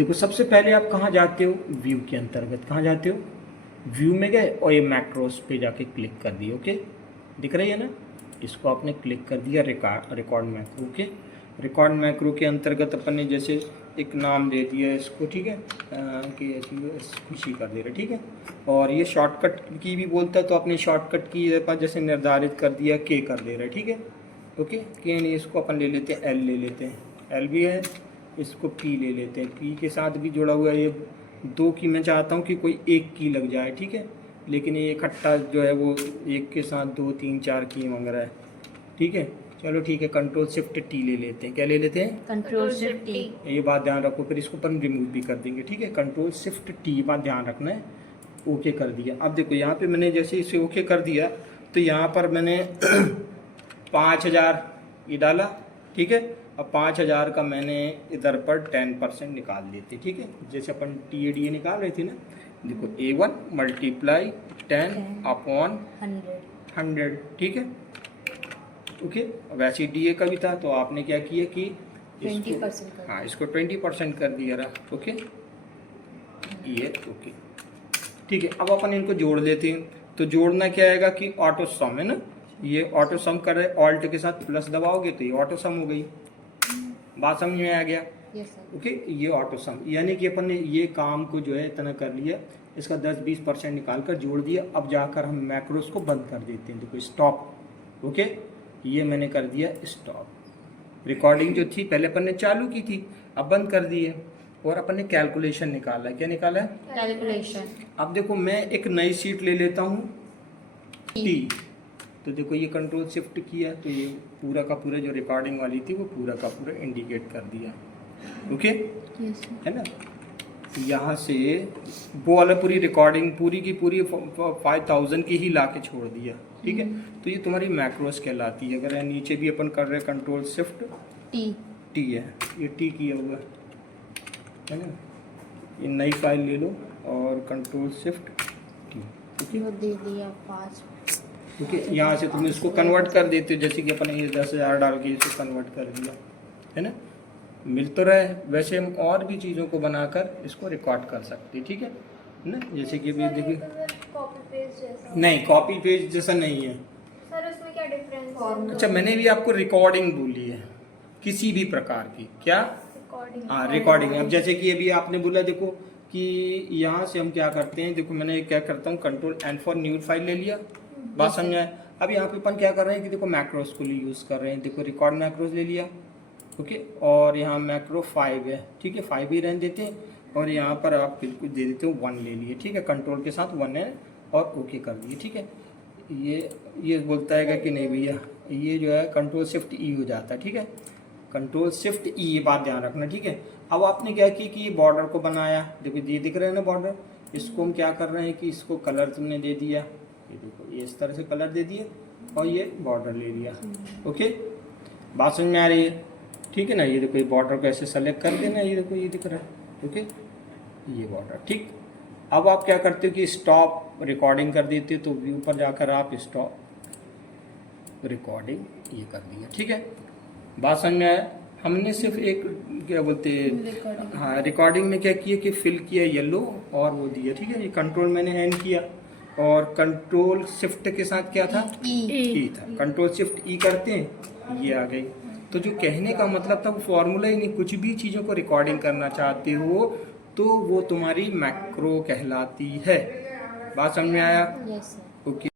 देखो सबसे पहले आप कहाँ जाते हो, व्यू के अंतर्गत कहाँ जाते हो, व्यू में गए और ये मैक्रोस पे जाके क्लिक कर दिए। ओके, दिख रही है ना, इसको आपने क्लिक कर दिया रिकॉर्ड मैक्रो के। रिकॉर्ड मैक्रो के अंतर्गत अपन ने जैसे एक नाम दे दिया इसको, ठीक है, कि खुशी कर दे रहे, ठीक है। और ये शॉर्टकट की भी बोलता है तो अपने शॉर्टकट की जैसे निर्धारित कर दिया के कर दे रहा है, ठीक है। ओके, के नहीं, इसको अपन ले लेते हैं एल ले लेते हैं, एल भी है, इसको पी ले लेते हैं, पी के साथ भी जुड़ा हुआ है ये दो की। मैं चाहता हूँ कि कोई एक की लग जाए, ठीक है, लेकिन ये इकट्ठा जो है वो एक के साथ 2 3 4 की मांग रहा है, ठीक है। चलो ठीक है, कंट्रोल शिफ्ट टी ले लेते हैं, क्या ले लेते हैं, कंट्रोल शिफ्ट टी। ये बात ध्यान रखो, फिर इसको अपन रिमूव भी कर देंगे, ठीक है। कंट्रोल शिफ्ट टी, बात ध्यान रखना है। ओके कर दिया। अब देखो यहाँ पे मैंने जैसे इसे ओके कर दिया तो यहाँ पर मैंने 5000 ये डाला, ठीक है। अब 5000 का मैंने इधर पर 10% निकाल देते, ठीक है, जैसे अपन टी निकाल रहे थे ना। देखो A1 मल्टीप्लाई 10 अपॉन 100, ठीक है। ओके, वैसे DA का भी था तो आपने क्या किया कि 20%, हाँ इसको 20% कर दिया रहा। ओके, ये ओके, ठीक है। अब अपन इनको जोड़ देते हैं, तो जोड़ना क्या आएगा कि ऑटो सम है ना, ये ऑटो सम कर रहे, ऑल्ट के साथ प्लस दबाओगे तो ये ऑटो सम हो गई। बात समझ में आ गया। ओके, ये ऑटो सम, यानी कि अपन ने ये काम को जो है इतना कर लिया, इसका 10-20% निकाल कर जोड़ दिया। अब जाकर हम मैक्रोस को बंद कर देते हैं। देखो स्टॉप। ओके, ये मैंने कर दिया स्टॉप। रिकॉर्डिंग जो थी पहले अपन ने चालू की थी, अब बंद कर दी है। और अपन ने कैलकुलेशन निकाला है, क्या निकाला है, कैलकुलेशन। अब देखो मैं एक नई शीट ले लेता हूँ टी, तो देखो ये कंट्रोल शिफ्ट किया तो ये पूरा का पूरा जो रिकॉर्डिंग वाली थी वो पूरा का पूरा इंडिकेट कर दिया। ओके, है ना, यहाँ से वो वाला पूरी रिकॉर्डिंग पूरी की पूरी 5000 की ही ला के छोड़ दिया, ठीक है। तो ये तुम्हारी मैक्रोस कहलाती है। अगर नीचे भी अपन कर रहे कंट्रोल शिफ्ट टी है, ये टी किया हुआ है ना, ये नई फाइल ले लो और कंट्रोल शिफ्ट टी, वो दे दिया 5। ओके, यहाँ से तुम इसको कन्वर्ट कर देते हो, जैसे कि अपन ये 10,000 डाल के इसको कन्वर्ट कर दिया, है ना। मिल तो रहे, वैसे हम और भी चीज़ों को बनाकर इसको रिकॉर्ड कर सकते हैं, ठीक है ना। जैसे कि अभी देखिए, कॉपी पेस्ट जैसा नहीं कॉपी पेस्ट जैसा नहीं है सर, उसमें क्या डिफरेंस है? अच्छा, मैंने भी आपको रिकॉर्डिंग बोली है किसी भी प्रकार की, क्या, रिकॉर्डिंग। हाँ रिकॉर्डिंग। अब जैसे कि अभी आपने बोला देखो कि यहाँ से हम क्या करते हैं, देखो मैंने क्या करता हूँ, control N for new file ले लिया, बात समझ आए। अब यहाँ पे अपन क्या कर रहे हैं कि देखो मैक्रोस को यूज़ कर रहे हैं, देखो रिकॉर्ड मैक्रोस ले लिया, ओके। और यहाँ मैक्रो 5 है, ठीक है, 5 ही रहने देते हैं। और यहाँ पर आप बिल्कुल दे देते हो 1 ले लिए, ठीक है, कंट्रोल के साथ 1 है और ओके कर दिए, ठीक है। ये बोलता है कि नहीं भैया, ये जो है कंट्रोल शिफ्ट ई हो जाता है, ठीक है, कंट्रोल शिफ्ट ई, ये बात ध्यान रखना, ठीक है। अब आपने क्या किया कि ये बॉर्डर को बनाया, देखो ये दिख रहा है ना बॉर्डर, इसको हम क्या कर रहे हैं कि इसको कलर तुमने दे दिया, ये देखो ये इस तरह से कलर दे दिए और ये बॉर्डर ले लिया। ओके, बात समझ में आ रही है, ठीक है ना। ये देखो ये बॉर्डर को ऐसे सेलेक्ट कर देना, ये देखो ये दिख रहा है, ओके, ये बॉर्डर, ठीक। अब आप क्या करते हो कि स्टॉप रिकॉर्डिंग कर देते हो, तो व्यू पर जाकर आप स्टॉप रिकॉर्डिंग ये कर दिया, ठीक है। बात समझ में आया। हमने सिर्फ एक क्या बोलते हैं, हाँ रिकॉर्डिंग में क्या किया कि फिल किया येलो और वो दिया, ठीक है। ये कंट्रोल मैंने एन किया और कंट्रोल शिफ्ट के साथ क्या था, ई था, कंट्रोल शिफ्ट ई करते हैं, ये आ गई। तो जो कहने का मतलब था वो फॉर्मूला ही नहीं, कुछ भी चीज़ों को रिकॉर्डिंग करना चाहते हो तो वो तुम्हारी मैक्रो कहलाती है। बात समझ में आया, यस सर। ओके।